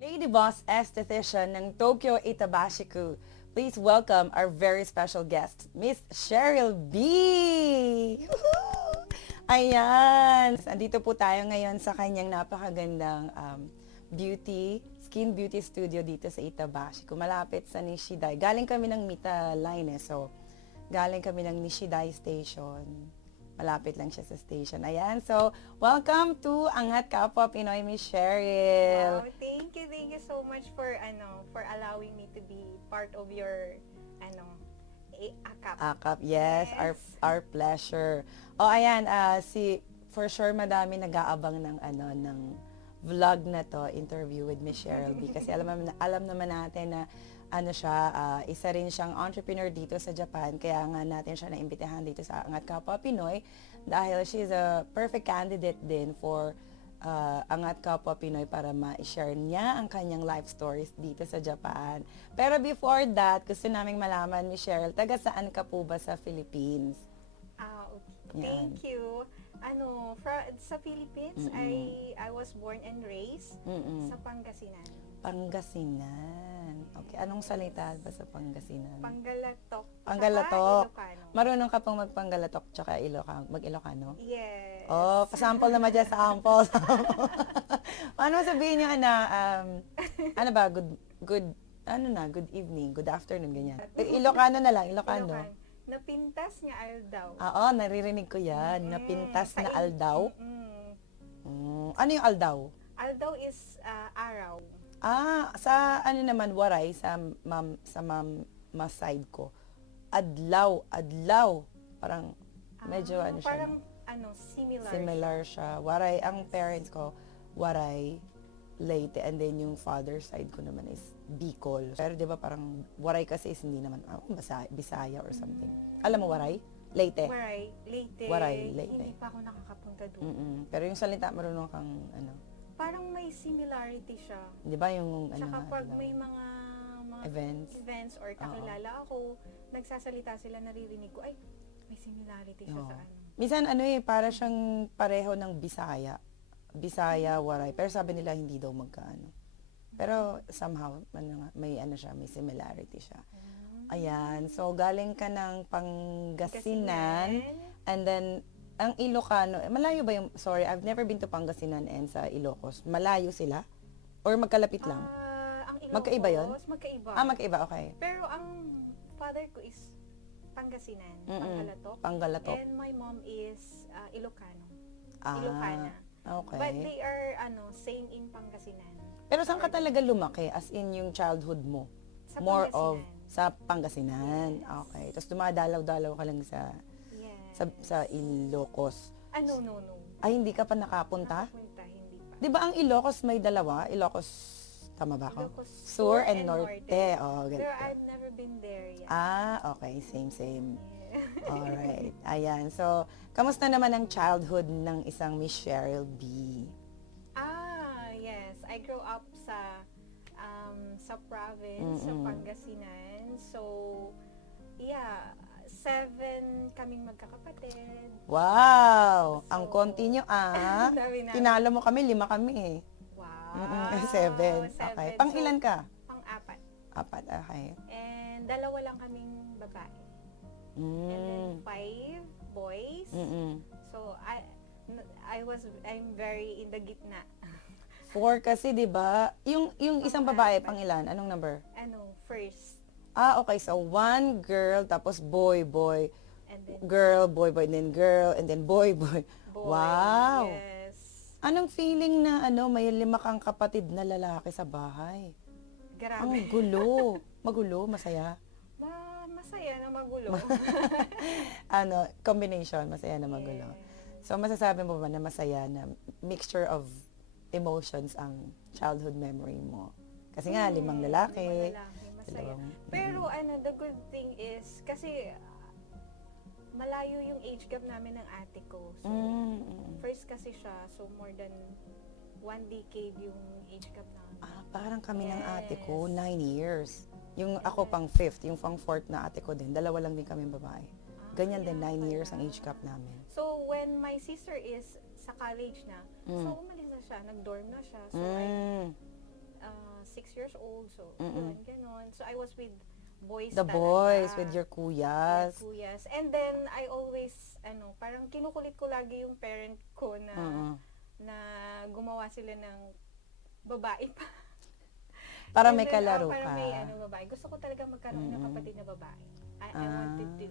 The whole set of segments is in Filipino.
Lady Boss esthetician ng Tokyo Itabashiku. Please welcome our very special guest, Miss Cheryl B. Ayan! Andito po tayo ngayon sa kanyang napakagandang skin beauty studio dito sa Itabashiku. Malapit sa Nishidai. Galing kami ng Mita Line so galing kami ng Nishidai Station. Malapit lang siya sa station. Ayan. So, welcome to Angat Kapwa Pinoy, Miss Cheryl. Wow, thank you so much for allowing me to be part of your AKAP. Akap, yes, our pleasure. Oh, ayan, for sure madami nag-aabang ng vlog na to, interview with Miss Cheryl B. Kasi alam naman natin na isa rin siyang entrepreneur dito sa Japan, kaya nga natin siya naimbitahan dito sa Angat Kapwa Pinoy dahil she's a perfect candidate din for Angat Kapwa Pinoy para ma-share niya ang kanyang life stories dito sa Japan. Pero before that, gusto naming malaman, Miss Cheryl, taga saan ka po ba sa Philippines? Okay. Thank you. Sa Philippines, I was born and raised sa Pangasinan. Pangasinan. Okay, anong salita ba sa Pangasinan? Panggalatok. Panggalatok. Saka Ilocano. Marunong ka pong magpanggalatok tsaka mag-Ilocano? Yes. Oh, pasample naman dyan, sample. Paano sabihin niyo, ano ba, good evening, good afternoon, ganyan. Ilocano na lang, Ilocano. Napintas nga aldaw. Oo, naririnig ko yan. Napintas na aldaw. Ano yung aldaw? Aldaw is araw. Sa naman, waray, sa mama side ko. Adlaw. Parang, medyo siya. Parang, similar. Similar siya. Waray, ang parents ko, waray, Leyte, and then yung father side ko naman is Bicol. Pero di ba parang, waray kasi is hindi naman, Bisaya or something. Alam mo waray? Leyte. Waray, Leyte. Waray, Leyte. Hindi pa ako nakakapunta doon. Pero yung salita, marunong kang, Parang may similarity siya. di ba yung, Tsaka pag may mga events or kakilala ako, nagsasalita sila, naririnig ko, ay, may similarity siya sa Minsan, para siyang pareho ng Bisaya, waray. Pero sabi nila, hindi daw magkaano. Pero somehow, may similarity siya. Ayan. So, galing ka ng Pangasinan. And then, ang Ilocano, malayo ba yung, sorry, I've never been to Pangasinan and sa Ilocos. Malayo sila? Or magkalapit lang? Ang Ilocos, magkaiba yun? Magkaiba. Magkaiba, okay. Pero ang father ko is Pangasinan, Panggalatok. And my mom is Ilocano. Ilocana. Okay. But they are, same in Pangasinan. Pero saan ka talaga lumaki? As in yung childhood mo? Sa More Pangasinan. of sa Pangasinan. Yes. Okay. Tapos dumadalaw-dalaw ka lang sa Ilocos. No. Ay, hindi ka pa nakapunta? Nakapunta, hindi pa. Di ba ang Ilocos may dalawa? Ilocos, tama ba ako? Ilocos Sur and Norte. Oh, ganito. Pero I've never been there yet. Okay. Same. Yeah. Alright. Ayan. So, kamusta naman ang childhood ng isang Miss Cheryl B? Yes. I grew up sa province, sa Pangasinan. So, 7 kaming magkakapatid. Wow! So, ang konti nyo, sabi namin. Tinalo mo kami, 5 kami eh. Wow! 7. Okay. Pang ilan ka? Pang-4. 4, okay. And 2 lang kaming babae. And then 5 boys. So, I'm very in the gitna. 4 kasi, di ba? Yung isang babae, pang ilan? Anong number? First. Okay. So, 1 girl, tapos boy. And then Girl, boy, and then girl, and then boy. boy. Wow! Yes. Anong feeling na may 5 kang kapatid na lalaki sa bahay? Grabe. Ang gulo. Magulo, masaya. Masaya na magulo. Combination, masaya na magulo. Yes. So, masasabi mo ba na masaya na mixture of emotions ang childhood memory mo? Kasi nga, 5 lalaki. 5 lalaki, masaya. dalawang- Pero the good thing is, kasi malayo yung age gap namin ng ate ko. So, first kasi siya, so more than 1 decade yung age gap namin. Parang kami ng ate ko, Yes. 9 years. Yung ako pang 5th, yung pang 4th na ate ko din, 2 lang din kami babae. Ganyan din, 9 years ang age gap namin. So, when my sister is sa college na, so umalis na siya, nag-dorm na siya. So, 6 years old. So, Mm-mm. yun, ganon. So, I was with boys The talaga. boys, with your kuyas. With kuyas. And then, I always, parang kinukulit ko lagi yung parent ko na, Mm-mm. na gumawa sila ng babae pa. Para And may then, kalaro para ka. may babae. Gusto ko talaga magkaroon ng Mm-mm. kapatid na babae. I wanted to,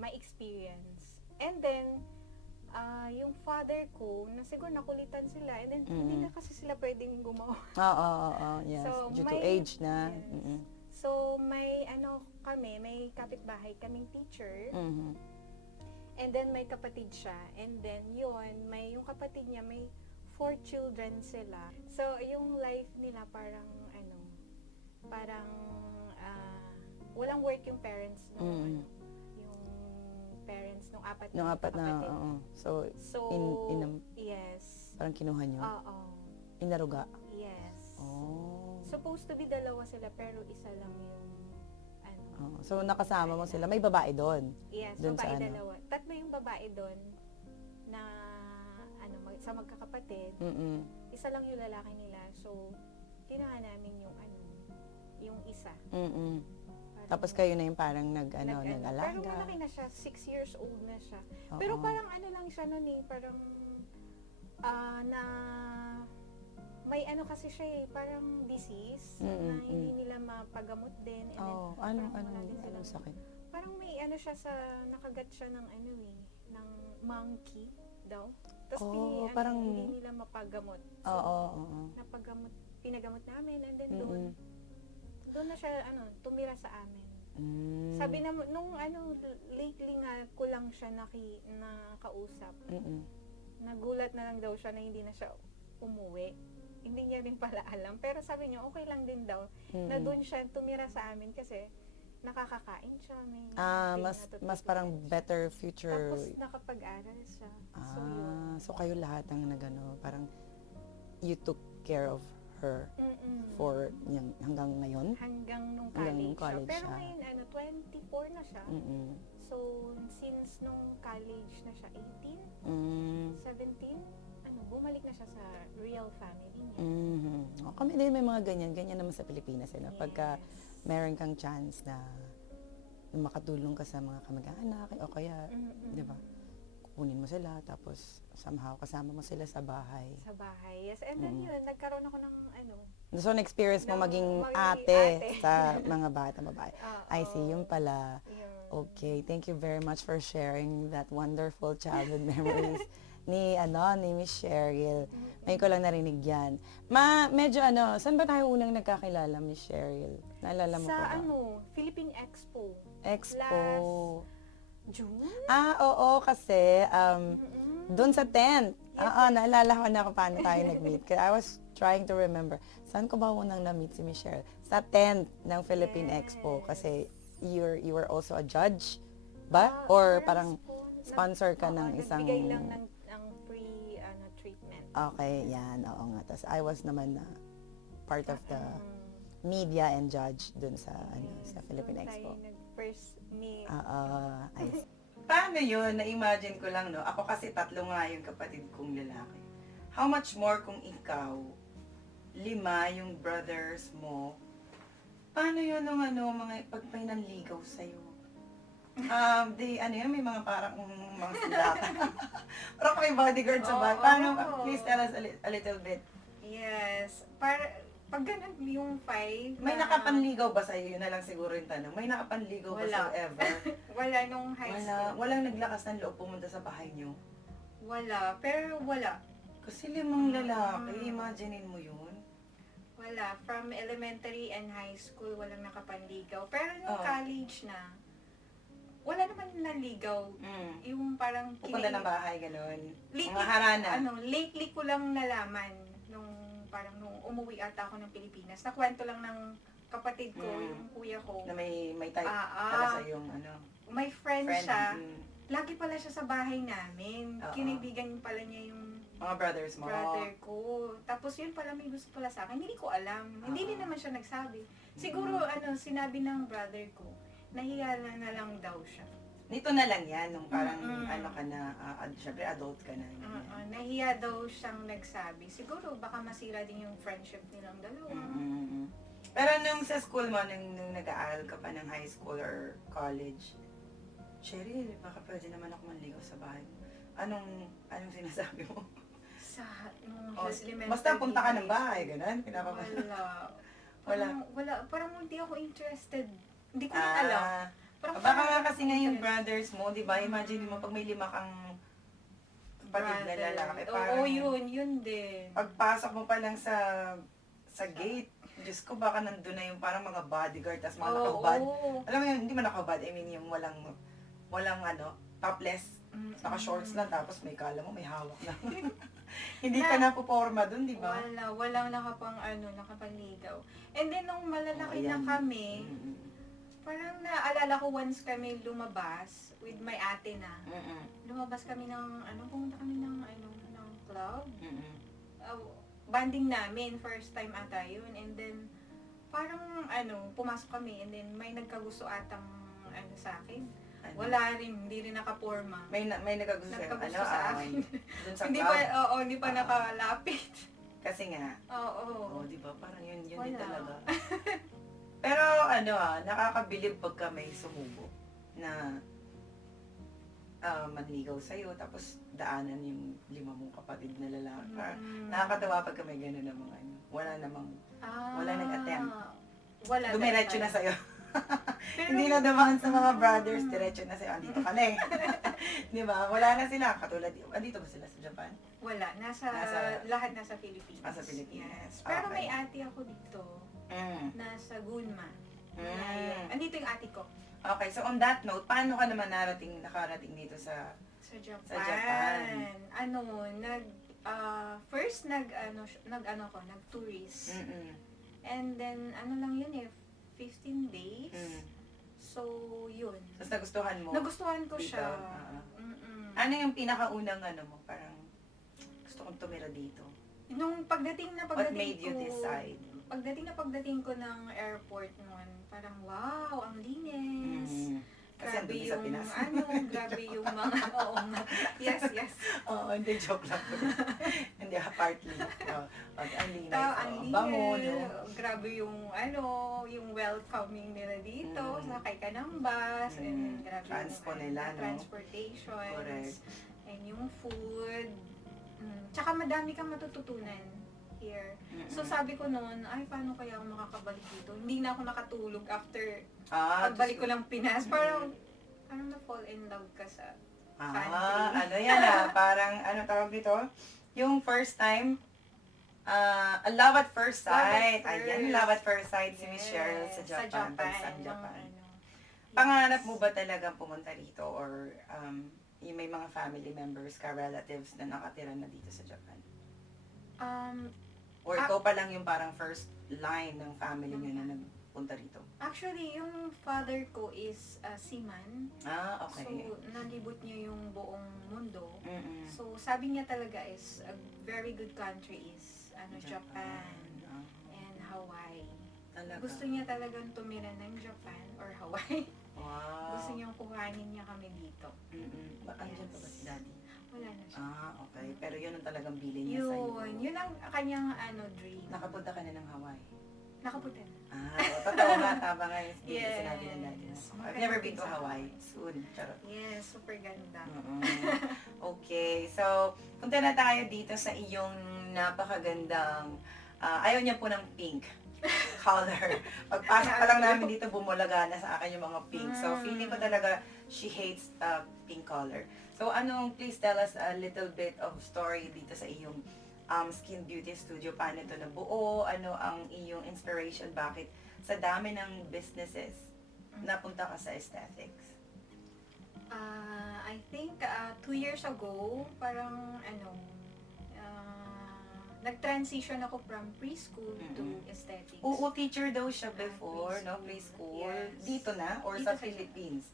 my experience. And then, yung father ko, na siguro nakulitan sila, and then hindi na kasi sila pwedeng gumawa. Oo, yes. So, Due to may- age na. Yes. Mm-mm. So, may may kapitbahay kaming teacher, Mhm. and then may kapatid siya, and then yung kapatid niya, may 4 children sila. So, yung life nila parang, walang work yung parents nung, yung parents nung apat Nung apat na, kapatid. oo. So, So, yes. yes. parang kinuha nyo. Oo. Inaruga. Yes. Oh. Supposed to be dalawa sila, pero isa lang yung, Oh. So, nakasama mo sila. May babae doon. yes, Dun sa babae ano? dalawa. Tatlo yung babae doon na, sa magkakapatid. Mm-mm. Isa lang yung lalaki nila. So, kinuha namin yung isa. Mm-mm. Parang- Tapos kayo na yung parang nag-alaga. Pero malaki na siya, 6 years old na siya. Oo. Pero parang lang siya nun parang na may kasi siya parang disease na hindi nila mapagamot din. And Oh, then, parang wala din anong silang- sakit? Parang may siya nakagat siya ng ng monkey daw. Tapos Oh, parang- hindi nila mapagamot. So, Oo. pinagamot namin, and then Mm-mm. doon na siya tumira sa amin. Mm. Sabi na nung lately nga ko lang siya nakausap. Mm-mm. Nagulat na lang daw siya na hindi na siya umuwi. Hindi niya rin pala alam. Pero sabi niya, okay lang din daw na doon siya tumira sa amin kasi nakakakain siya. May Mas parang better future. Tapos nakapag-aral siya. So, yun. So kayo lahat ang parang you took care of her for hanggang ngayon? Hanggang nung Hanggang college, nung college siya. Pero siya. ngayon, 24 na siya. Mm-mm. So, since nung college na siya, 18, Mm. 17, bumalik na siya sa real family niya. Mhm. Oh, kami din may mga ganyan naman sa Pilipinas. Yes. Pagka meron kang chance na makatulong ka sa mga kamag-anak o kaya, di ba, kukunin mo sila tapos somehow kasama mo sila sa bahay. Sa bahay, yes. And then yun, nagkaroon ako ng So, na-experience mo Ng maging maging ate ate. sa mga bata babae. I see, Oo. yun pala. Yun. Okay, thank you very much for sharing that wonderful childhood memories ni Miss Cheryl. Ngayon ko lang narinig yan. Medyo saan ba tayo unang nagkakilala, Miss Cheryl? Naalala mo Sa pa ba? Philippine Expo. Expo. June? Oo, kasi doon sa tent. Naalala ko na kung paano tayo nag-meet. Kaya I was trying to remember. Saan ko ba unang na-meet si Miss Cheryl? Sa tent ng Philippine Expo. Kasi you were also a judge ba? Or parang sponsor ka ng isang... Nagbigay lang ng free treatment. Okay, yan. Oo nga. Tapos I was naman na part of the media and judge dun sa sa Philippine Doon Expo. tayo nag-first meet. I see. Paano yun? Na-imagine ko lang, no? Ako kasi 3 nga yung kapatid kong lalaki. How much more kung ikaw, 5 yung brothers mo, paano yun nung mga pag may nanligaw sa'yo? May mga parang mga sundata. Parang may bodyguard sa bahay. Paano, please tell us a little bit. Yes. Pag ganun yung 5. May nakapanligaw ba sa'yo? Yun na lang siguro yung tanong. May nakapanligaw ba Wala. sa'yo ever? Wala nung high school. Walang naglakas ng loob pumunta sa bahay niyo? Wala. Pero wala. Kasi 5 lalaki, imaginein mo yun. Wala. From elementary and high school, walang nakapanligaw. Pero nung Oo. college na, wala naman naligaw. Yung parang... Pupunta ng bahay, gano'n. Lately, Mga harana. lately ko lang nalaman nung umuwi ata ako ng Pilipinas. Nakwento lang ng kapatid ko, yung kuya ko. Na may type Ah, pala sa yung May friend friend. siya. Lagi pala siya sa bahay namin. Oo. Kinaibigan pala niya yung Mga brothers mo. brother ko. Tapos yun pala may gusto pala sa akin. Hindi ko alam. Hindi din naman siya nagsabi. Siguro sinabi ng brother ko, nahiya na lang daw siya. nito na lang yan, nung parang ano ka na, syempre adult ka na. Nahiya daw siyang nagsabi. Siguro baka masira din yung friendship nilang dalawa. Pero nung sa school mo, nung nag-aaral ka pa ng high school or college, Cheryl, baka pwede naman ako manligaw sa bahay mo. Anong sinasabi mo? Sa nung O, elementary basta punta ka ng high bahay, school. gano'n? Wala. Wala. Parang hindi ako interested. Hindi ko rin alam. Parang Baka nga kasi nga yung interest. brothers mo, di ba? Imagine mo, pag may 5 kang kapatid na lalaki, Oo, yun din. pagpasok mo pa lang sa gate, Diyos ko, baka nandun na yung parang mga bodyguard, tas mga nakahubad. Alam mo yun, hindi man nakahubad, I mean yung walang topless, naka-shorts lang, tapos may kala mo, may hawak na. Hindi ka na puporma dun, di ba? Walang nakapanligaw. And then nung malalaki na ayan. kami, parang naalala ko once kami lumabas with my ate na. Lumabas kami pumunta kami ng club. Banding namin, first time ata yun. And then, parang pumasok kami and then may nagkagusto atang sa akin. Wala rin, hindi rin nakaporma. May nagkagusto sa'yo. Nagkagusto sa akin. Dun sa Hindi club. hindi pa nakalapit. Kasi nga, Oo. di ba? Parang yun din Wala. talaga. Pero nakakabilib pagka may sumubo na manligaw sa'yo, tapos daanan yung 5 mong kapatid na lalaki. Parang nakakatawa pagka may gano'n namang wala nag-attempt. Wala. Dumiretso na sa'yo. Pero, Hindi na dumaan sa mga brothers, diretso na sa'yo. Andito ka na eh. Di ba? Wala na sila. Katulad, andito ba sila sa Japan? wala. Lahat nasa Philippines. Sa Pilipinas. Yes. Pero Okay. may ate ako dito. Nasa Gunma. Andito yung ate ko. Okay, so on that note, paano ka naman nakarating dito sa Sa Japan? First nag-tourist. And then, lang yun 15 days. So, yun. Tapos nagustuhan mo? Nagustuhan ko dito? siya. Ano yung pinakaunang mo? Parang gusto kong tumira dito. Nung pagdating What made you decide? Pagdating ko ng airport noon, parang wow, ang linis. Kasi Grabe andun sa yung, Pinas. grabe yung mga, oo nga. Yes. Oo, hindi, joke lang po. Hindi, partly. Ang linis. Ang linis. Bango, no? Grabe yung, yung welcoming nila dito. Sakay ka ng bus. And grabe Transpo yung nila, no? transportation. Correct. And yung food. Tsaka madami kang matututunan here. So sabi ko noon, paano kaya ako makakabalik dito? Hindi na ako nakatulog after pagbalik ko ng Pinas. Parang na-fall in love ka sa country. Parang, tawag dito? Yung first time, love at first sight. Ayan, love at first sight si Miss Cheryl sa Japan. Sa Japan. Pangarap mo ba talagang pumunta dito? Or yung may mga family members ka, relatives na nakatira na dito sa Japan? Or ikaw pa lang yung parang first line ng family nyo na nagpunta rito? Actually, yung father ko is seaman. Okay. So, nalibot niya yung buong mundo. So, sabi niya talaga is a very good country is Japan and Hawaii. Talaga? Gusto niya talagang tumira ng Japan or Hawaii. Wow. Gusto niyang kuhanin niya kami dito. Andyan pa ba si Daddy? Wala na siya. Okay. Pero yun ang talagang bilin niya sa'yo. Yun ang kanyang dream. Nakapunta ka na ng Hawaii? Nakapunta na. Totoo nga, tama nga yung Yes. sinabi ng daddy. I've Maganda never been din to sa Hawaii. Soon. Charot. Yes, super ganda. Okay, so punta na tayo dito sa iyong napakagandang, ayaw niya po ng pink color. Pagpasok pa lang namin dito, bumulaga na sa akin yung mga pink. So feeling ko talaga she hates pink color. So please tell us a little bit of story dito sa iyong Skin Beauty Studio. Paano ito nabuo? Ano ang iyong inspiration? Bakit sa dami ng businesses napunta ka sa aesthetics? I think 2 years ago, parang nag-transition ako from preschool to aesthetics. Oo, teacher daw siya before, no? Preschool. Preschool. Yes. Dito na? Or Dito sa sa Philippines?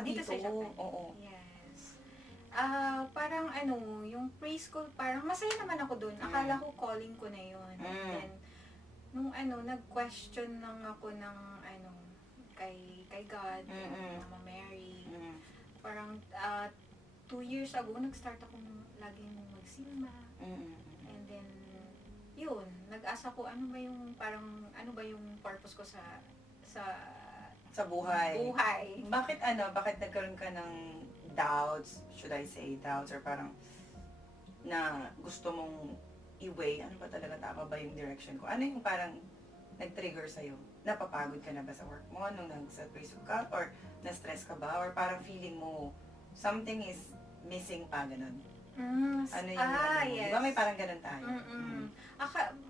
Dito sa Japan. Oo. Yes. Parang yung preschool, parang masaya naman ako doon. Akala ko calling ko na yun. And then, nung nag-question lang ako ng kay God, Mama Mary. parang 2 years ago, nag-start akong laging magsimba. And then, yun, nag-asa ko ano ba yung purpose ko Sa buhay. buhay. Bakit nagkaroon ka ng doubts, should I say doubts, or parang na gusto mong i-weigh, ano ba talaga, tama ba yung direction ko? Ano yung parang nag-trigger sa'yo? Napapagod ka na ba sa work mo nung nag-preschool ka? Or na-stress ka ba? Or parang feeling mo something is missing pa, ganun? Ano yung yes. Di ba may parang ganun tayo?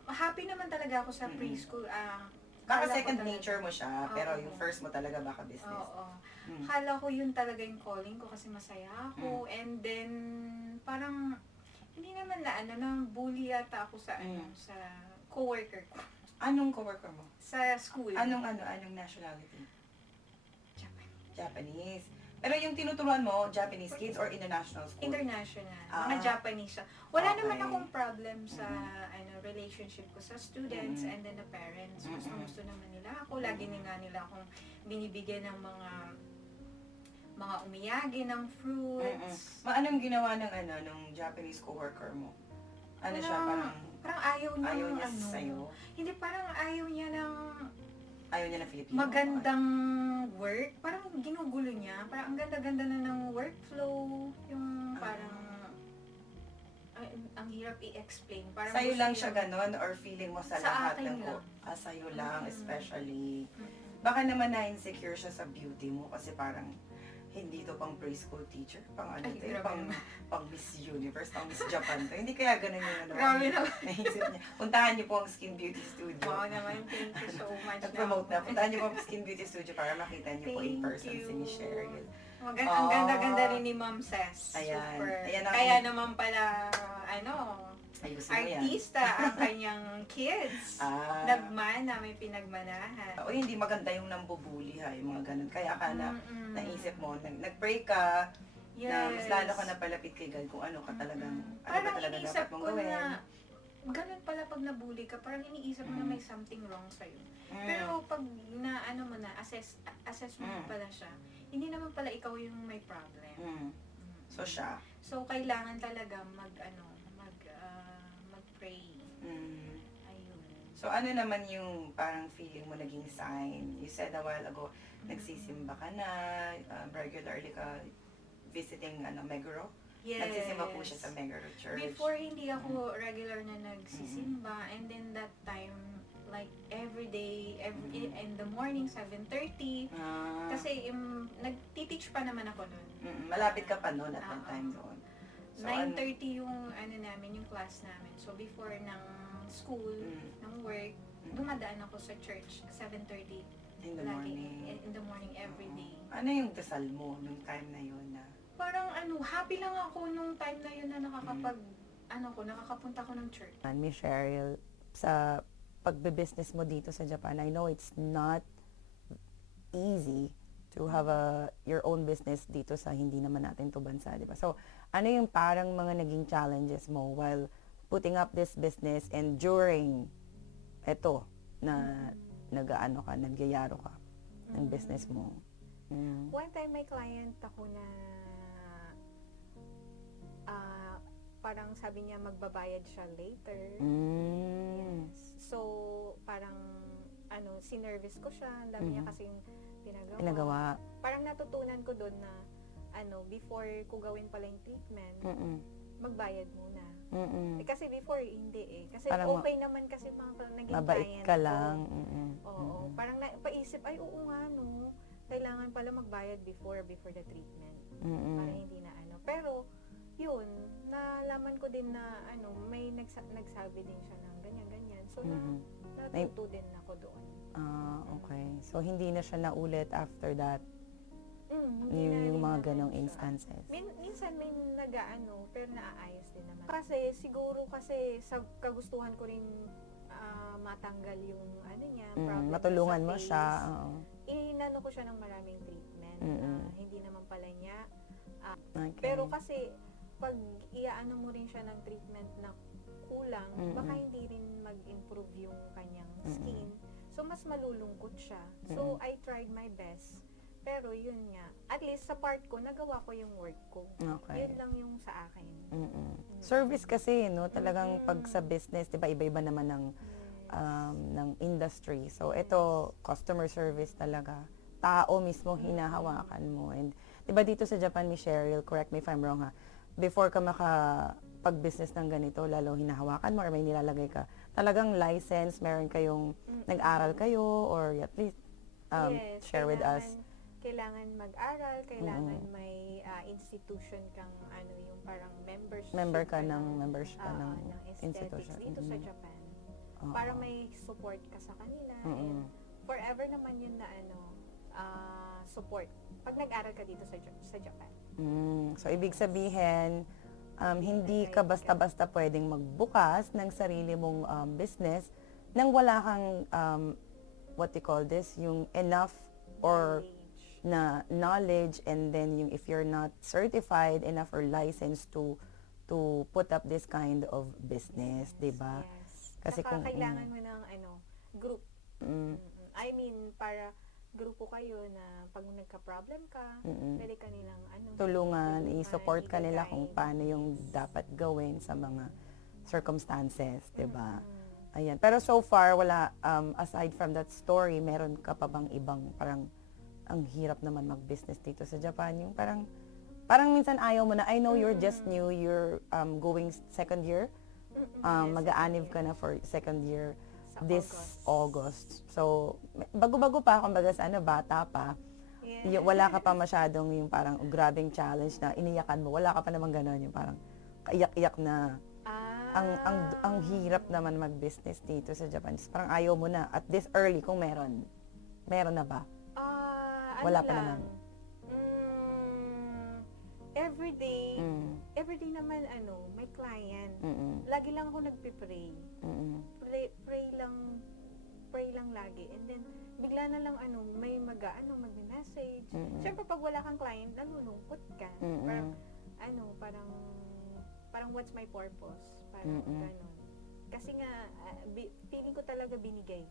Happy naman talaga ako sa preschool. Baka Kala ko second talaga- nature mo siya, pero Oo. yung first mo talaga baka business. Oo. Mm. Kala ko yun talaga yung calling ko kasi masaya ako. And then, parang, hindi naman na bully yata ako sa, sa coworker ko. Anong coworker mo? Sa school. Anong nationality? Japanese. Japanese. Pero yung tinuturuan mo, Japanese kids or international school? International. Ah. Mga Japanese siya. Wala Okay. naman akong problem sa relationship ko sa students and then the parents. Gusto naman nila ako. Lagi nga nila akong binibigyan ng mga umiyagi ng fruits. Anong ginawa ng Japanese coworker mo? Ano siya, Parang ayaw niya, sa'yo? Hindi, parang ayaw niya ng Ayaw niya na Filipino? magandang work. Parang ginugulo niya. Parang ang ganda-ganda na ng workflow. Yung parang, ang hirap i-explain. Parang Sa'yo gusto lang siya niya- ganon or feeling mo sa Sa lahat akin ng lang. Sa'yo lang, especially. Baka naman na-insecure siya sa beauty mo kasi parang hindi to pang preschool teacher, pang Ay, to, grabe pang, naman. pang Miss Universe, pang Miss Japan to. Hindi kaya ganun yung Grabe naman. naisip niya. Puntahan niyo po ang Skin Beauty Studio. Wow naman, thank you so much. Nag-promote na. Puntahan niyo po ang Skin Beauty Studio para makita niyo po in Thank person you. si Miss Cheryl. Ang ganda-ganda rin ni Ma'am Ses. Ayan. Super. Ayan ang- Kaya naman pala, Ay, gusto mo yan. artista ang kanyang kids. Ah. Nagmana, may pinagmanahan. O hindi maganda yung nambubuli ha, yung mga ganun. Kaya ka na naisip mo, nag-pray ka, na mas lalo ka na palapit kay God kung ano ka talagang, ano ba Parang talaga iniisip dapat mong ko gawin. na, ganun pala pag nabully ka, parang iniisip mo na may something wrong sa'yo. Mm. Pero pag assess mo pala siya, hindi naman pala ikaw yung may problem. So siya. So, kailangan talaga mag-pray. Ayun. So ano naman yung parang feeling mo naging sign? You said a while ago, nagsisimba ka na, regularly ka visiting Meguro? Yes. Nagsisimba po siya sa Meguro Church. Before, hindi ako regular na nagsisimba. And then that time, like every day, in the morning, 7:30. Kasi nagtiteach pa naman ako nun. Malapit ka pa noon at that time doon. So, 9:30 yung namin, yung class namin. So before ng school, ng work, dumadaan ako sa church 7:30 in the lagi. morning. In the morning every day. Ano yung dasal mo nung time na yun na? Parang happy lang ako nung time na yun na nakakapunta ko ng church. Miss Cheryl, sa pagbe-business mo dito sa Japan, I know it's not easy to have your own business dito sa hindi naman natin to bansa, di ba? So, ano yung parang mga naging challenges mo while putting up this business and during eto na nagyayaro ka ng business mo? One time may client ako na parang sabi niya magbabayad siya later. Yes. So, parang sinervice ko siya. Ang dami niya kasing pinagawa. Parang natutunan ko doon na before ko gawin pala yung treatment, magbayad muna. Kasi before, hindi eh. Kasi Parang okay naman kasi parang naging mabait client ka ko. lang. Oo. Parang paisip, ay oo nga no. Kailangan pala magbayad before the treatment. Para hindi na Pero, yun, nalaman ko din na may nagsabi din siya ng ganyan-ganyan. So, natuto din ako doon. Okay. So, hindi na siya naulit after that? Hindi na Yung rin mga na ganong siya. instances? Minsan may pero naaayos din naman. Kasi, siguro kasi sa kagustuhan ko rin matanggal yung niya, problem matulungan sa mo face. siya. Oo. Inano ko siya ng maraming treatment. Hindi naman pala niya. Okay. Pero kasi, pag iaano mo rin siya ng treatment na kulang, baka hindi rin mag-improve yung kanyang skin. So, mas malulungkot siya. So, I tried my best Pero yun nga, at least sa part ko, nagawa ko yung work ko. Okay. Yun lang yung sa akin. Mm-mm. Service kasi, no? Talagang pag sa business, di ba, iba-iba naman ng industry. So, ito, customer service talaga. Tao mismo hinahawakan mo. And, di ba dito sa Japan, Miss Cheryl, correct me if I'm wrong ha, before ka pag-business ng ganito, lalo hinahawakan mo or may nilalagay ka, talagang license, meron kayong, nag-aral kayo, or at least, Yes, share with us. Kailangan mag-aral, kailangan may institution kang yung parang membership. Member ka ng membership ka ng aesthetics institution. dito sa Japan. Oo. Para may support ka sa kanila. And forever naman yun na support. Pag nag-aral ka dito sa Japan. So, ibig sabihin, hindi ka basta-basta pwedeng magbukas ng sarili mong business nang wala kang, what you call this, yung enough or na knowledge, and then yung if you're not certified enough or licensed to put up this kind of business, di ba? Yes. Kasi Saka kung kailangan mo ng group. I mean, para grupo kayo na pag nagka-problem ka, pwede ka nilang tulungan, i-support ka nila i-guide. kung paano yung dapat gawin sa mga circumstances, di ba? Ayan. Pero so far, wala, aside from that story, meron ka pa bang ibang parang ang hirap naman mag-business dito sa Japan? Yung parang minsan ayaw mo na, I know you're just new, you're going second year, mag-aanib ka na for second year Sa this August. So, bago-bago pa, kumbaga sa bata pa, Yeah. wala ka pa masyadong yung parang grabing challenge na iniyakan mo. Wala ka pa naman gano'n, yung parang kaiyak-iyak na ang hirap naman mag-business dito sa Japan. Parang ayaw mo na at this early kung meron. Meron na ba? Wala pa naman. Everyday naman may client. Lagi lang ako nagpe-pray. Pray lang lagi. And then bigla na lang may magme-message. Syempre pag wala kang client, nalulungkot ka. Parang what's my purpose? Parang ganun. Kasi nga feeling ko talaga binigay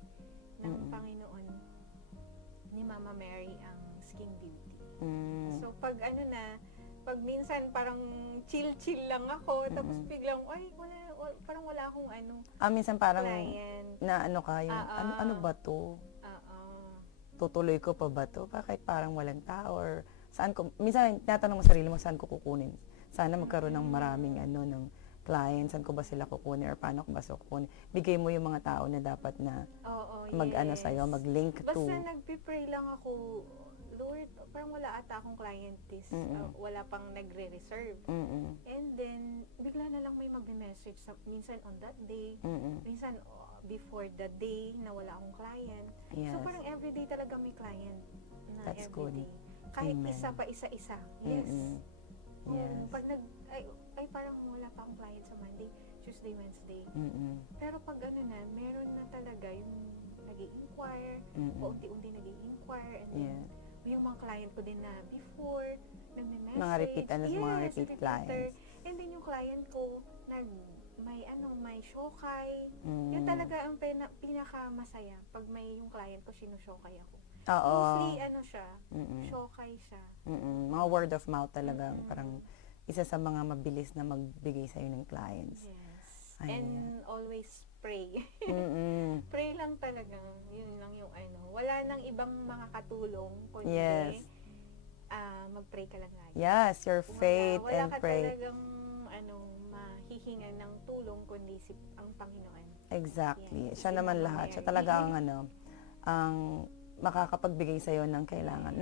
ng Panginoon ni Mama Mary ang Skin Beauty. So pag pag minsan parang chill lang ako, tapos biglang parang wala akong Minsan parang client. na ka, yung ano ba to? Tutuloy ko pa ba to? Bakit parang walang tao? Or saan ko, minsan tinatanong mo sarili mo, saan ko kukunin? Sana magkaroon ng maraming ng clients, saan ko ba sila kukunin? Or paano ko ba sila kukunin? Bigay mo yung mga tao na dapat na sa'yo, mag-link to. Basta nagpipray lang ako, Lord, parang wala ata akong client this, wala pang nagre-reserve. And then, bigla na lang may magme-message, minsan on that day, minsan before the day na wala akong client. Yes. So, parang everyday talaga may client na That's everyday. good. Kahit Amen. isa pa, isa-isa. Yes. Yes. Pag parang wala pa akong client sa Monday, Tuesday, Wednesday. Pero pag meron na talaga yung nag-i-inquire, paunti-unti nag-i-inquire, and then yung mga client ko din na before, nagme-message. Mga repeat, mga repeat repeater. clients. And then yung client ko, may shokay. Yun talaga ang pinaka-masaya. Pag may yung client ko, sinushokay ako. Oo. Mostly, siya, shokay siya. Mga word of mouth talagang parang isa sa mga mabilis na magbigay sa'yo ng clients. Yes. Ayan. And always pray. Pray lang talaga. Yun lang yung Wala nang ibang makakatulong kundi mag-pray ka lang lagi. Yes, your faith wala and ka pray. talagang mahihingan ng tulong kundi ang Panginoon. Exactly. Yes. Siya naman lahat. Siya talaga ang makakapagbigay sa'yo ng kailangan.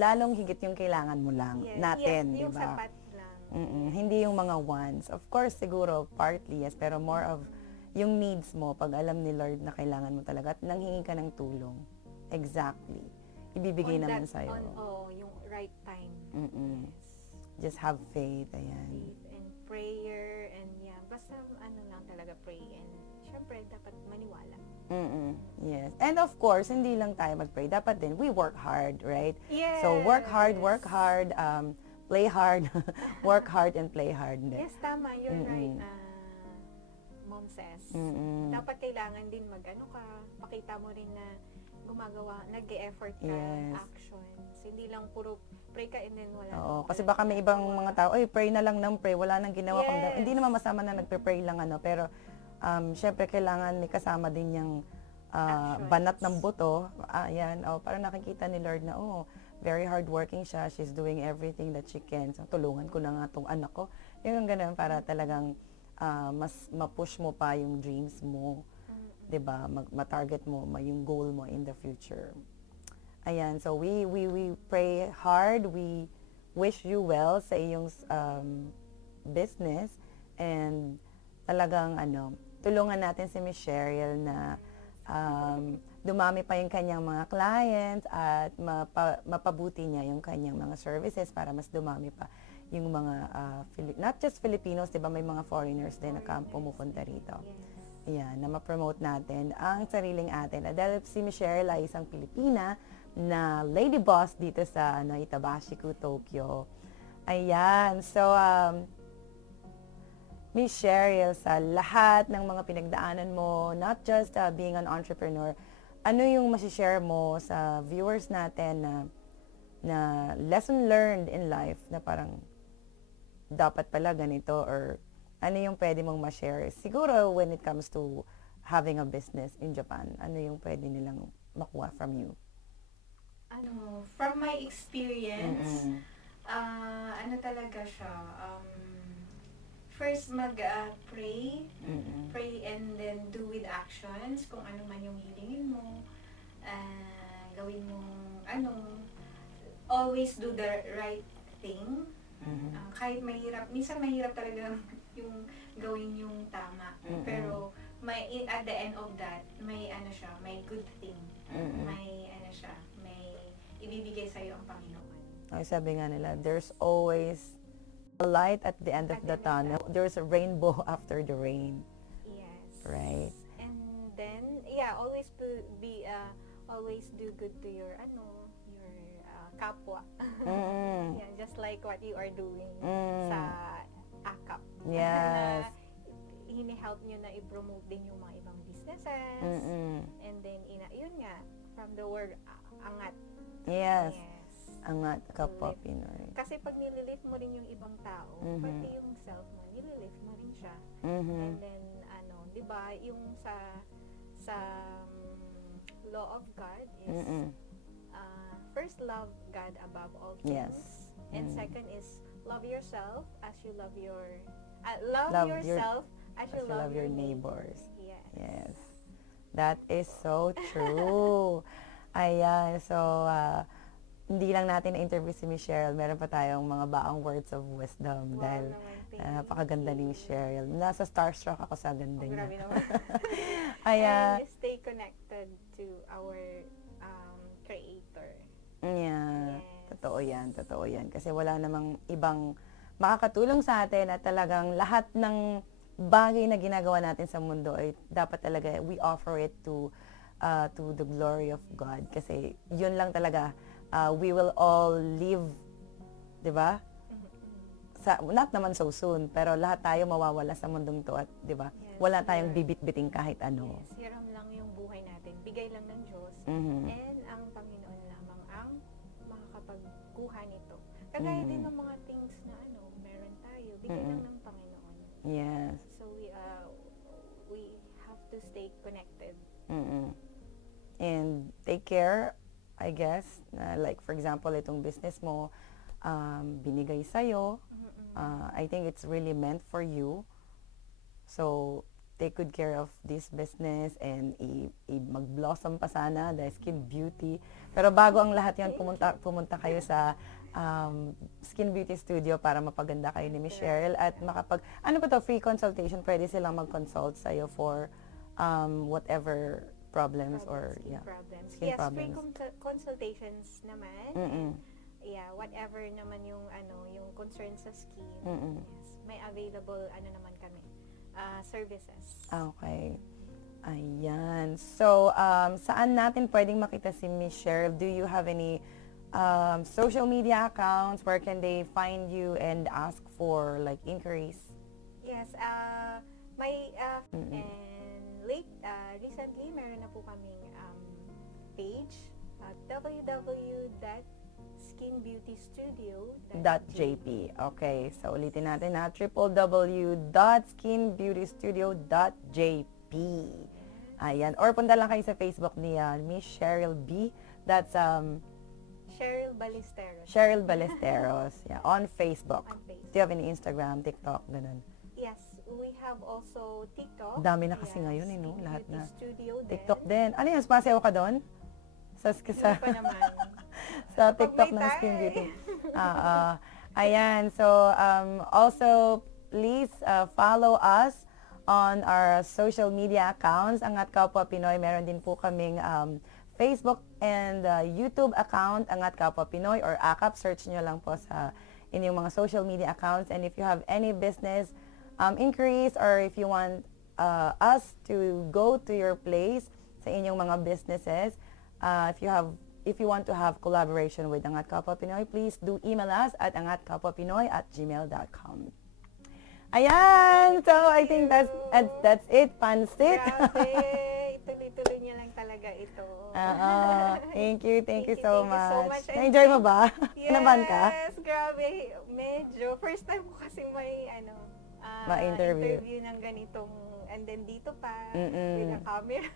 Lalong higit yung kailangan mo lang. Yes. Natin, Yes, di yung ba? sapat lang. Hindi yung mga wants. Of course, siguro, partly, yes. Pero more of yung needs mo, pag alam ni Lord na kailangan mo talaga at nanghingi ka ng tulong. Exactly. Ibibigay naman sa'yo. Yung right time. Yes. Just have faith. Ayan. Faith and prayer and basta lang talaga pray and syempre dapat maniwala. Yes. And of course, hindi lang tayo mag-pray. Dapat din, we work hard, right? Yes. So, work hard, play hard, work hard and play hard. Yes, tama. You're right. Mom says. Dapat kailangan din pakita mo rin na gumagawa, nag-e-effort ka, Yes. actions. Hindi lang puro pray ka and then wala. Oo, kasi baka may ibang mga tao, ay, pray na lang ng pray, wala nang ginawa. Yes. Hindi naman masama na nagpe-pray lang, pero syempre kailangan may kasama din yung Actions. banat ng buto. Ayan, para nakikita ni Lord na, very hardworking siya, she's doing everything that she can. So, tulungan ko na nga tong anak ko. Yung ganun, para talagang mas ma-push mo pa yung dreams mo. 'Di ba? Ma-target mo yung goal mo in the future. Ayan, so we pray hard, we wish you well sa iyong business, and talagang tulungan natin si Miss Cheryl na dumami pa yung kanyang mga clients at mapabuti niya yung kanyang mga services para mas dumami pa yung mga not just Filipinos, 'di ba, may mga foreigners din na pumupunta rito. Yes. Yan, na ma-promote natin ang sariling atin. Dahil si Michelle ay isang Pilipina na lady boss dito sa Itabashiku, Tokyo. Ayan, so Miss Cheryl, sa lahat ng mga pinagdaanan mo, not just being an entrepreneur, ano yung masishare mo sa viewers natin na lesson learned in life na parang dapat pala ganito, or ano yung pwede mong ma-share? Siguro when it comes to having a business in Japan, ano yung pwede nilang makuha from you? From my experience, Mm-mm. ano talaga siya, first pray, Mm-mm. pray and then do with actions, kung ano man yung hilingin mo, gawin mo, always do the right thing. Mhm. Kahit mahirap, minsan mahirap talaga yung gawin yung tama. Mm-mm. Pero at the end of that, may siya, may good thing. Mm-mm. May siya, may ibibigay sa'yo ang Panginoon. Ay, sabi nga nila, there's always a light at the end of the tunnel. There's a rainbow after the rain. Yes. Right. And then, always always do good to your kapwa. Mm-mm. Yeah, just like what you are doing Mm. sa AKAP. Yes. Na hini-help nyo na i-promote din yung mga ibang businesses. Mm-mm. And then, yun nga, from the word angat. Yes. Yes. Angat kapwa Lift. Pinoy. Kasi pag nililift mo rin yung ibang tao, Mhm. pati yung self mo, nililift mo rin siya. Mhm. And then, 'di ba, yung sa law of God is Mm-mm. first love God above all things. Yes. And Mm. second is love yourself as you love love Love yourself as you love your neighbor. neighbors. Yes. Yes. That is so true. Ayan, so hindi lang natin na-interview si Miss Cheryl, meron pa tayong mga baang words of wisdom Wow dahil naman, thank napakaganda ni you. Miss Cheryl. Nasa starstruck ako sa ganda Oh, niya. grabe naman. Ayan. And stay connected to our Creator. Yeah. Yes. Totoo yan. Kasi wala namang ibang makakatulong sa atin at talagang lahat ng bagay na ginagawa natin sa mundo ay dapat talaga we offer it to the glory of God. Kasi yun lang talaga, we will all live, di ba? Not naman so soon, pero lahat tayo mawawala sa mundong to at, di ba? Yes, Wala tayong sure. bibit-biting kahit ano. Yes, hiram lang yung buhay natin. Bigay lang ng Diyos. Mhm. And ang Panginoon lamang ang makakapagkuha nito. Kagaya din ng mga things na meron tayo. Bigay lang ng Panginoon. Yes. So we have to stay connected. Mm-mm. And take care, I guess. Like, for example, itong business mo, binigay sa'yo. I think it's really meant for you. So, take good care of this business and mag-blossom pa sana, the Skin Beauty. Pero bago ang lahat yan, pumunta kayo sa Skin Beauty Studio para mapaganda kayo ni Miss Cheryl at ano ba to, free consultation, pwede silang mag-consult sa'yo for whatever problems or Skin problems. skin Yes, problems. free consultations naman. Mm-mm. Yeah, whatever naman yung yung concern sa skin. Mm-mm. Yes, may available naman kami services. Okay. Ayan. So, saan natin pwedeng makita si Miss Cheryl? Do you have any social media accounts? Where can they find you and ask for like inquiries? Yes, and recently meron na po kaming page www.skinbeautystudio.jp. .jp. Okay, so ulitin natin na www.skinbeautystudio.jp. Ayan. Or punta lang kayo sa Facebook ni Miss Cheryl B. That's Cheryl Ballesteros. Cheryl Ballesteros. Yeah, on Facebook. On Facebook. Do you have any Instagram, TikTok, ganun? Yes, we have also TikTok. Dami na kasi Yes, ngayon, no? Skin Lahat Beauty na. Studio din. TikTok din. Ano yan? Sumasayaw ka doon? Hindi pa naman. sa Pag TikTok may ng Skin time. Beauty. Ayan. So, also, please follow us on our social media accounts. Angat Kapwa Pinoy, meron din po kaming Facebook and YouTube account, Angat Kapwa Pinoy or AKAP. Search nyo lang po sa inyong mga social media accounts. And if you have any business inquiries or if you want us to go to your place sa inyong mga businesses, if you want to have collaboration with Angat Kapwa Pinoy, please do email us at angatkapwapinoy@gmail.com. Ayan! So, I think that's it, Pansit. Grabe, ituloy-tuloy niya lang talaga ito. Thank you so Thank you so much. much. Na-enjoy mo ba? Yes, Naman ka? grabe. Medyo. First time ko kasi may Ma-interview. interview ng ganitong, and then dito pa, Mm-mm. with a camera.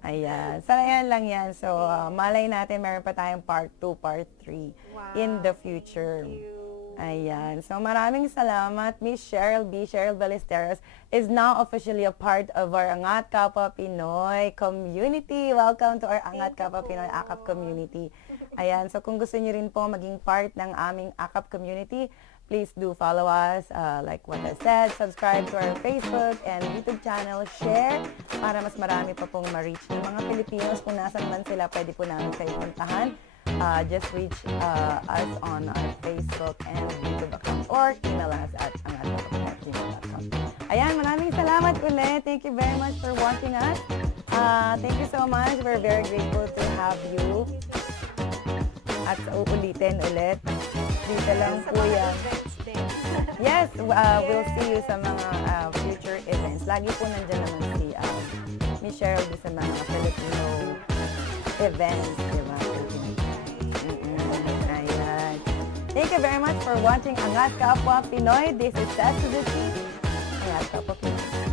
Ayan. Sanayan lang yan. So, malay natin meron pa tayong part 2, part 3 in the future. Thank you. Ayan. So, maraming salamat. Miss Cheryl B. Cheryl Ballesteros is now officially a part of our Angat Kapwa Pinoy community. Welcome to our Angat Thank you Kapwa po. Pinoy AKAP community. Ayan. So, kung gusto niyo rin po maging part ng aming AKAP community, please do follow us. Like what I said, subscribe to our Facebook and YouTube channel. Share para mas marami pa pong ma-reach yung mga Pilipinos. Kung nasan man sila, pwede po namin kayo puntahan. Just reach us on our Facebook and YouTube account or email us at angatkapwa@gmail.com. Ayan, maraming salamat ulit. Thank you very much for watching us. Thank you so much. We're very grateful to have you. At uulitin ulit. Dito lang Sa po mga yan. events din. Yes, we'll see you sa mga future events. Lagi po nandiyan naman si Miss Cheryl sa mga Filipino events, di ba? Ayan. Thank you very much for watching Angat Kapwa Pinoy. This is Seth Suzuki. Angat Kapwa Pinoy.